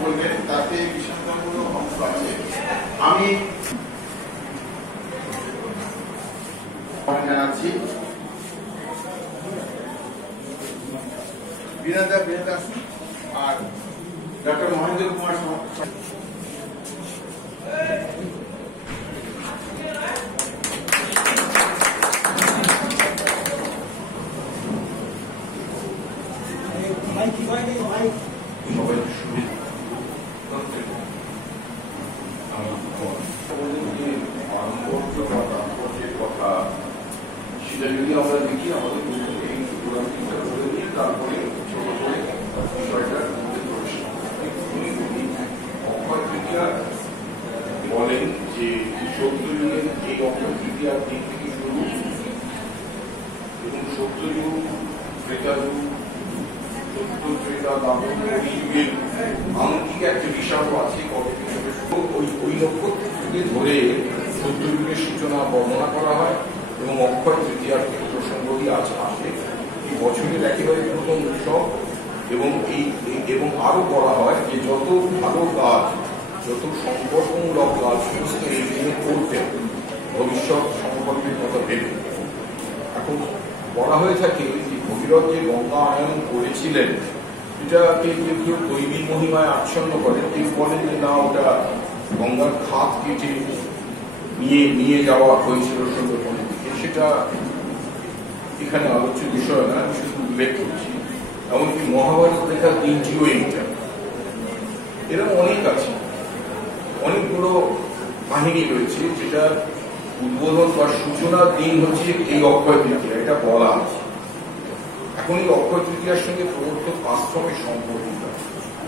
বলবেন তাতে বিষয়মূলক অংশ আছে। আমি জানাচ্ছি বিরাদা আসুন আর ডক্টর মহেন্দ্র কুমার সেটা যদি আমরা দেখি আমাদের এই নিয়ে তারপরে ছোট করে বিষয়টার মধ্যে প্রবেশ অক্ষয় তৃতীয়া বলেন যে সত্য যুগের এই অক্ষয় তৃতীয়ার দিক থেকে শুরু এবং সত্য যুগ ত্রেতা যুগ সত্য ত্রেতা দাপন যুগের আংকিক একটা বিষয়ও আছে ওই নক্ষত্র যুগে ধরে সত্য যুগের সূচনা বর্ণনা করা হয় এবং অক্ষয় তৃতীয়ার প্রসঙ্গই আছে এই বছরের একেবারে প্রথম উৎসব এবং আরো বলা হয় যে যত ভালো কাজ যত সম্পর্কমূলক কাজ সমস্ত এই দিনে করতেন ভবিষ্যৎ সংকল্পের কথা ভেবে। এখন বলা হয়ে থাকে যে ভগীরথ যে গঙ্গা আনয়ন করেছিলেন এটাকে কেউ কেউ দৈবী মহিমায় আচ্ছন্ন করেন, কেউ বলেন যে না ওটা গঙ্গার খাত কেটে নিয়ে যাওয়া হয়েছিল সুন্দরবনে। সেটা এখানে আলোচ্য বিষয় না, আমি শুধু উল্লেখ করছি। এমনকি মহাভারত লেখার দিনটিও এইটা। এরকম অনেক আছে, অনেকগুলো কাহিনী রয়েছে যেটা উদ্বোধন বা সূচনার দিন হচ্ছে এই অক্ষয় তৃতীয়া, এটা বলা আছে। এখন এই অক্ষয় তৃতীয়ার সঙ্গে প্রবর্তক আশ্রমের সম্পর্ক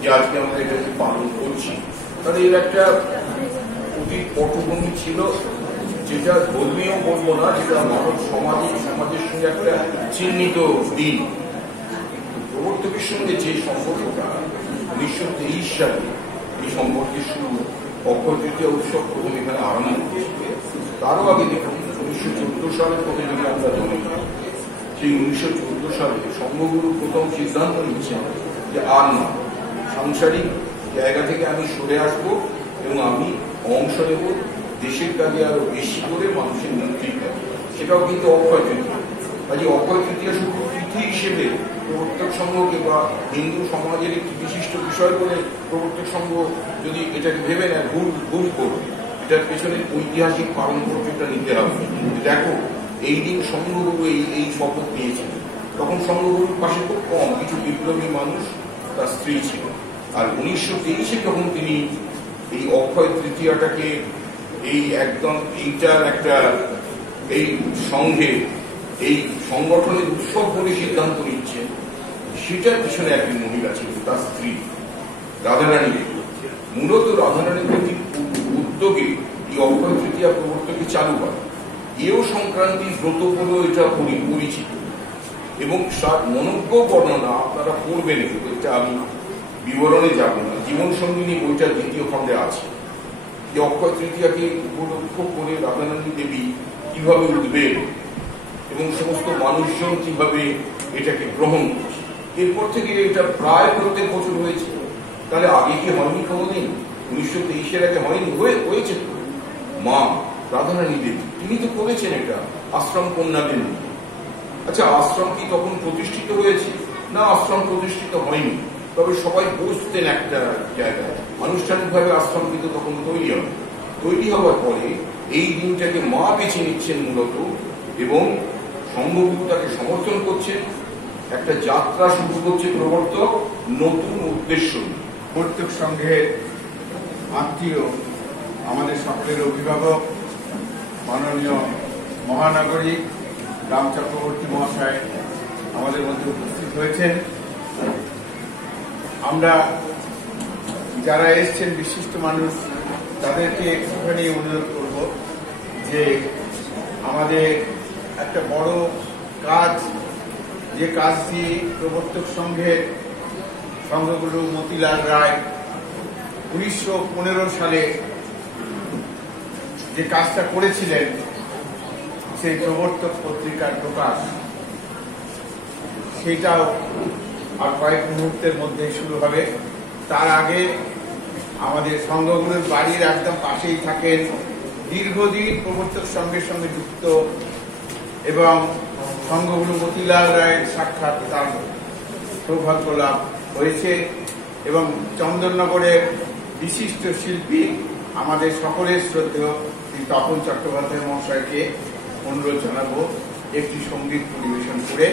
যে আজকে আমরা এটাকে পালন করছি, তাহলে এর একটা অতীত পটভূমি ছিল যেটা ধর্মীয় বলবো না, যেটা মানব সমাজের সঙ্গে একটা চিহ্নিত দিন। প্রবর্তকের সঙ্গে যে সম্পর্কটা 1923 সালে এই সম্পর্কের শুরু, অক্ষয় তৃতীয়া উৎসব প্রথম এখানে আরম্ভ হয়েছে। তারও আগে দেখুন 1914 সালের কথা যদি আমরা ধরি, সেই 1914 সালে সংঘগুরু প্রথম সিদ্ধান্ত নিচ্ছেন যে আর না, সাংসারিক জায়গা থেকে আমি সরে আসবো এবং আমি অংশ নেব দেশের কাজে আরো বেশি করে মানুষের নেতৃত্ব। সেটাও কিন্তু অক্ষয় তৃতীয়া। কাজে অক্ষয় তৃতীয়া শুধু তিথি হিসেবে প্রবর্তক সংঘকে বা হিন্দু সমাজের একটি বিশিষ্ট বিষয় বলে প্রবর্তক সংঘ যদি এটাকে ভেবে নেয় ভুল করবে। এটার পেছনে ঐতিহাসিক পারম্পর্যটা নিতে হবে। দেখো এই দিন সংঘগুরু এই শপথ নিয়েছিলেন, তখন সংঘগুরুর পাশে খুব কম কিছু বিপ্লবী মানুষ, তার স্ত্রী ছিল। আর 1923-এ যখন তিনি এই অক্ষয় তৃতীয়াটাকে এই একদম এইটার একটা এই সংঘে এই সংগঠনের উৎসব বলে সিদ্ধান্ত নিচ্ছেন, সেটার পিছনে একজন মহিলা ছিল, তার স্ত্রী রাধারানী দেবী। মূলত রাধারানী দেবীর উদ্যোগে এই অক্ষয় তৃতীয়া প্রবর্তকে চালু হয়। এও সংক্রান্তির ব্রত বলেও এটা পরিচিত এবং তার মনোজ্ঞ বর্ণনা আপনারা পড়বেন, এটা আমি বিবরণে যাব না। জীবন সঙ্গিনী বইটার দ্বিতীয় খণ্ডে আছে যে অক্ষয় তৃতীয়াকে উপলক্ষ করে রাধারানী দেবী কিভাবে উদ্বেগ এবং সমস্ত মানুষজন কিভাবে এটাকে গ্রহণ করছে। এরপর থেকে এটা প্রায় প্রত্যেক বছর হয়েছে। তাহলে আগে কি হয়নি কোনোদিন? 1923-এর আগে হয়নি? হয়েছে তো। মা রাধারানী দেবী তিনি তো করেছেন এটা আশ্রম কন্যাদের নিয়ে। আচ্ছা, আশ্রম কি তখন প্রতিষ্ঠিত হয়েছে? না, আশ্রম প্রতিষ্ঠিত হয়নি, তবে সবাই বসতেন একটা জায়গায়। আনুষ্ঠানিকভাবে আশ্রম কিন্তু তখন তৈরি হওয়ার পরে এই দিনটাকে মা বেছে নিচ্ছেন মূলত এবং সংঘগুরু তাকে সমর্থন করছেন। একটা যাত্রা শুরু করছে প্রবর্তক নতুন উদ্দেশ্য। প্রত্যেক সংঘের আত্মীয়, আমাদের সকলের অভিভাবক মাননীয় মহানাগরিক রাম চক্রবর্তী মহাশয় আমাদের মধ্যে উপস্থিত হয়েছেন। আমরা যারা এসছেন বিশিষ্ট মানুষ, তাদেরকে একটুখানি অনুরোধ করব যে আমাদের একটা বড় কাজ, যে কাজটি প্রবর্তক সংঘগুরু মতিলাল রায় 1915 সালে যে কাজটা করেছিলেন, সেই প্রবর্তক পত্রিকার প্রকাশ, সেটাও আর কয়েক মুহূর্তের মধ্যে শুরু হবে। তার আগে আমাদের সংঘগুলোর বাড়ির একদম পাশেই থাকেন দীর্ঘদিন প্রবর্তক সংঘের সঙ্গে যুক্ত এবং সংঘগুলো মতিলাল রায়ের সাক্ষাৎ তার সৌভাগ্য লাভ হয়েছে এবং চন্দননগরের বিশিষ্ট শিল্পী আমাদের সকলের শ্রদ্ধেয় শ্রী তপন চট্টোপাধ্যায় মহাশয়কে অনুরোধ জানাবো একটি সঙ্গীত পরিবেশন করে।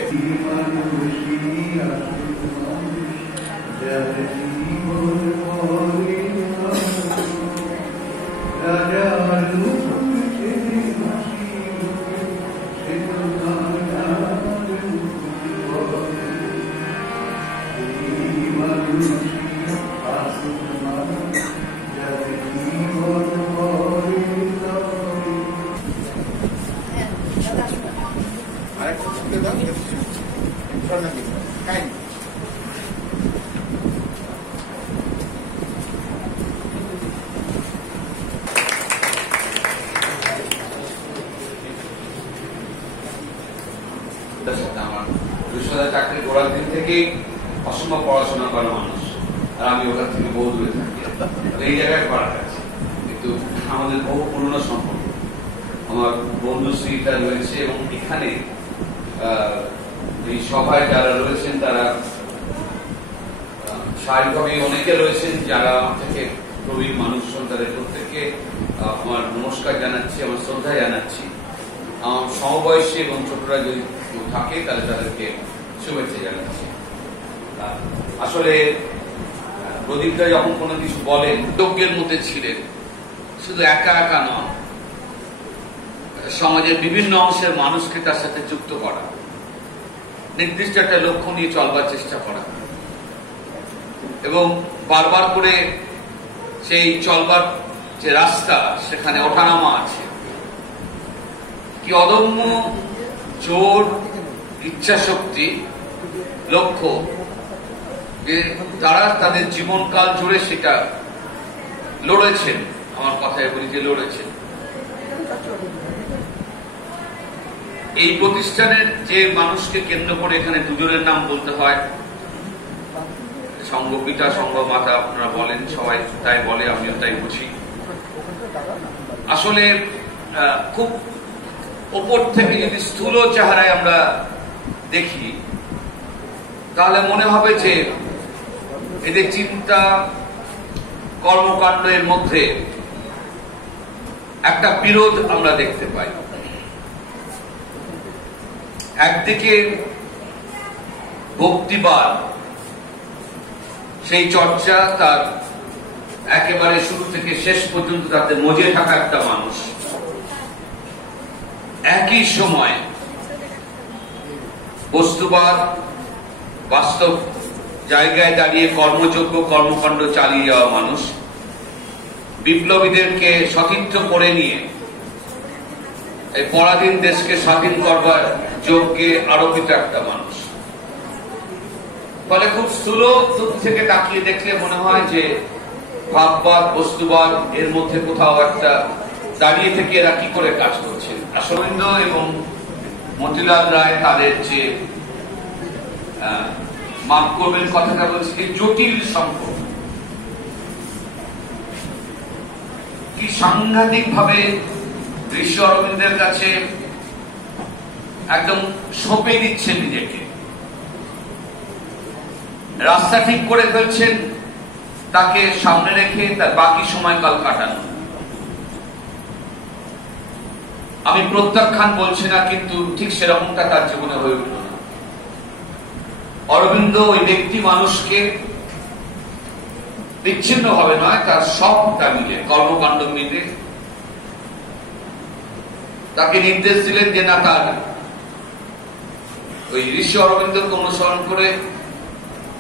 আমার বিশ্ববিদ্যালয় চাকরি করার দিন থেকেই অসম্ভব পড়াশোনা করা মানুষ, আর আমি ওখান থেকে বহু দূরে থাকি। এই জায়গায় করা আছে, কিন্তু আমাদের বহু পুরনো সম্পর্ক, আমার বন্ধুশ্রীটা রয়েছে এবং এখানে এই সভায় যারা রয়েছেন তারা স্বাভাবিকভাবে অনেকে রয়েছেন যারা আমার থেকে প্রবীণ মানুষজন, তাদের প্রত্যেককে আমার নমস্কার জানাচ্ছি, আমার শ্রদ্ধা জানাচ্ছি। আমার সমবয়সী এবং ছোটরা যদি কেউ থাকে তাহলে তাদেরকে শুভেচ্ছা জানাচ্ছি। আসলে প্রদীপটা যখন কোনো কিছু বলেন, যজ্ঞের মধ্যে ছিলেন, শুধু একা একা নয়, সমাজের বিভিন্ন অংশের মানুষকে তার সাথে যুক্ত করা, নির্দিষ্ট একটা লক্ষ্য নিয়ে চলবার চেষ্টা করা এবং বারবার করে সেই চলবার যে রাস্তা সেখানে ওঠানামা আছে, কি অদম্য জোর, ইচ্ছা শক্তি, লক্ষ্য, যে তারা তাদের জীবনকাল জুড়ে সেটা লড়েছেন। আমার কথায় বলি যে লড়েছেন। এই প্রতিষ্ঠানের যে মানুষকে কেন্দ্র করে এখানে দুজনের নাম বলতে হয়, সংঘ পিতা সংঘ মাতা আপনারা বলেন, সবাই তাই বলে, আমিও তাই বুঝি। আসলে খুব ওপর থেকে যদি স্থূল চেহারায় আমরা দেখি তাহলে মনে হবে যে এদের চিন্তা কর্মকাণ্ডের মধ্যে একটা বিরোধ আমরা দেখতে পাই। একদিকে ভক্তিবাদ, সেই চর্চা তার একেবারে শুরু থেকে শেষ পর্যন্ত তাতে মজে থাকা একটা মানুষ। একই সময় বস্তুবাদ, বাস্তব জায়গায় দাঁড়িয়ে কর্মযোগ্য কর্মকাণ্ড চালিয়ে যাওয়া মানুষ, বিপ্লবীদেরকে সতীর্থ করে নিয়ে এই পরাধীন দেশকে স্বাধীন করবার যোগ্যে আরোপিত একটা মানুষ। ফলে খুব স্থূল দিক থেকে তাকিয়ে দেখলে মনে হয় যে ভাববাদ, বস্তুবাদ এর মধ্যে কোথাও একটা দাঁড়িয়ে থেকে এরা কি করে কাজ করছে। অরবিন্দ এবং মতিলাল রায় তাদের যে মাফ করবেন কথাটা বলছি, যে জটিল সম্পর্ক, কি সাংঘাতিক ভাবে ঋষি অরবিন্দের কাছে একদম সঁপে দিচ্ছেন নিজেকে, রাস্তা ঠিক করে ফেলছেন, তাকে সামনে রেখে তার বাকি সময়কাল কাটানো। আমি প্রত্যাখ্যান বলছি না, কিন্তু ঠিক সেরকমটা তার জীবনে হয়ে উঠল না। অরবিন্দ ওই ব্যক্তি মানুষকে বিচ্ছিন্ন হবে নয়, তার সবটা মিলে, কর্মকাণ্ড মিলে তাকে নির্দেশ দিলেন যে না, তার ওই ঋষি অরবিন্দকে অনুসরণ করে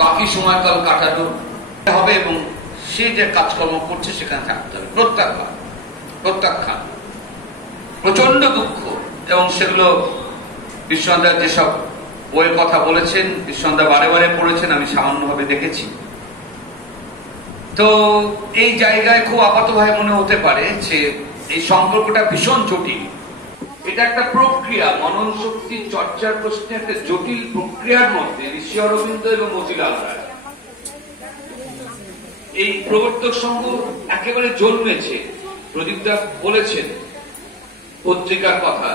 বাকি সময়কাল কাটানো হবে এবং সে যে কাজকর্ম করছে সেখানে থাকতে হবে। প্রত্যাখ্যান, প্রচন্ড দুঃখ। এবং সেগুলো বিশ্বনাথ যেসব বইয়ের কথা বলেছেন, বিশ্বনাথ বারে বারে পড়েছেন, আমি সামান্যভাবে দেখেছি। তো এই জায়গায় খুব আপাতভাবে মনে হতে পারে যে এই সম্পর্কটা ভীষণ জটিল। এটা একটা প্রক্রিয়া, মনন শক্তি চর্চার প্রশ্নে একটা জটিল প্রক্রিয়ার মধ্যে ঋষি অরবিন্দ এবং মতিলাল রায় এই প্রবর্তক সংঘ একেবারে জন্মেছে। প্রদীপদা বলেছেন পত্রিকার কথা,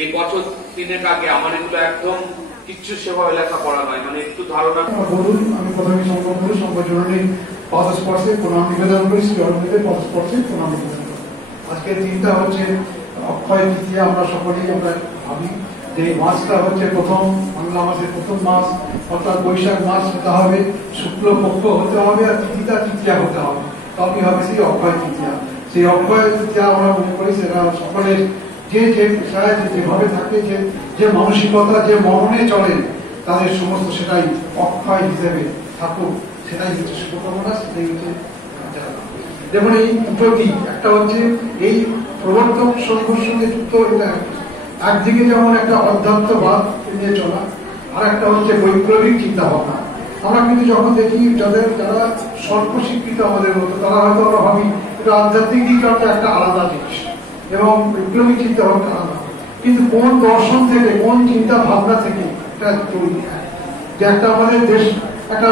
এই বছর 3 আগে আমার এগুলো একদম কিচ্ছু সেভাবে লেখাপড়া নয়, মানে একটু ধারণা বলুন। আমি প্রথমে সংগঠনের পদস্পর্শে প্রণাম নিবেদন করি, শ্রী অরবিন্দের পদস্পর্শে প্রণাম নিবেদন করি। আজকের দিনটা হচ্ছে অক্ষয় তৃতীয়া। আমরা সকলেই আমরা ভাবি যে মাসটা হচ্ছে প্রথম বাংলা মাসের প্রথম মাস, অর্থাৎ বৈশাখ মাস হতে হবে, শুক্লপক্ষ হতে হবে, আর তিথিটা তৃতীয়া হতে হবে, তবেই হবে সেই অক্ষয় তৃতীয়া। সেই অক্ষয় তৃতীয়া আমরা মনে করি সেটা সকলের যে যে পেশায় যেভাবে থাকে, যে মানসিকতা, যে মননে চলে, তাদের সমস্ত সেটাই অক্ষয় হিসেবে থাকুক, সেটাই হচ্ছে শুভকামনা, সেটাই হচ্ছে। যেমন এই দুটো দিক, একটা হচ্ছে এই প্রবর্তক সংঘের সঙ্গে যুক্ত, এটা একদিকে যেমন একটা অধ্যাত্মবাদ নিয়ে চলা, আর একটা হচ্ছে বৈপ্লবিক চিন্তা ভাবনা। আমরা কিন্তু যখন দেখি যারা স্বল্প শিক্ষিত আমাদের মতো, তারা হয়তো আমরা ভাবি এটা আধ্যাত্মিক দিক একটা আলাদা জিনিস এবং বৈপ্লবিক চিন্তা ভাবনা আলাদা, কিন্তু কোন দর্শন থেকে, কোন চিন্তা ভাবনা থেকে এটা তৈরি হয়, যে একটা আমাদের দেশ একটা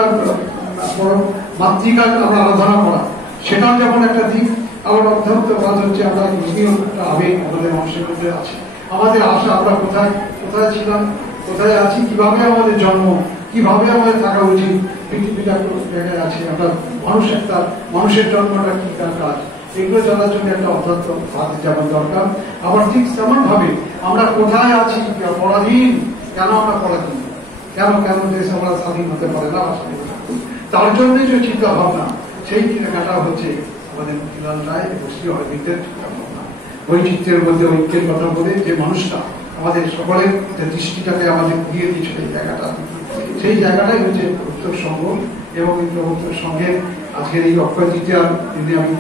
মাতৃকাকে আমরা আরাধনা করা, সেটাও যেমন একটা দিক। আবার অধ্যাত্মবাদ হচ্ছে আমরা ধর্মীয় একটা আবেগ আমাদের মানুষের মধ্যে আছে, আমাদের আশা, আমরা কোথায় কোথায় ছিলাম, কোথায় আছি, কিভাবে আমাদের জন্ম, কিভাবে আমাদের থাকা উচিত, পৃথিবীটা জায়গায় আছে, আমরা মানুষের জন্মটা কি, তার কাজ, এগুলো জানার জন্য একটা অধ্যাত্মবাদ যেমন দরকার। আবার ঠিক তেমন ভাবে আমরা কোথায় আছি, পরাধীন, কেন আমরা পরাধীন, কেন দেশ আমরা স্বাধীন হতে পারে না, তার জন্য যে চিন্তা ভাবনা, সেই চিন্তাটা হচ্ছে আমাদের মতিলাল রায় এবং শ্রী অরবিন্দের চিন্তা ভাবনা। বৈচিত্র্যের মধ্যে ঐক্যের কথা বলে যে মানুষটা আমাদের সকলের দৃষ্টিটাকে আমাদের দিয়ে দিয়েছিল, সেই জায়গাটাই হচ্ছে প্রবর্তক সংঘ। এবং এই প্রবর্তক সংঘের আজকের এই অক্ষয় তৃতীয়ার দিনে আমি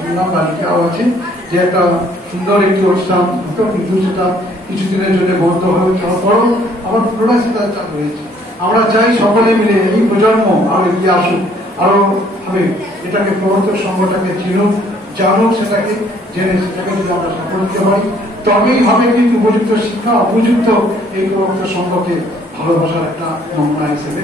শুনলাম তালিকাও আছে যে একটা সুন্দর একটি অনুষ্ঠান হতো, কিন্তু সেটা কিছুদিনের জন্য বন্ধ হয়ে যাওয়ার পরও আবার পুনরায় সেটা চালু হয়েছে। আমরা চাই সকলে মিলে এই প্রজন্ম আরো এগিয়ে আসুক, আরো ভাবে এটাকে প্রবর্তক সংঘটাকে চিনুক, জানুক, সেটাকে জেনে সেটাকে যদি আমরা সফল দিতে পারি, তবেই হবে কিন্তু উপযুক্ত শিক্ষা, উপযুক্ত এই প্রবর্তক সংঘকে ভালোবাসার একটা নমুনা হিসেবে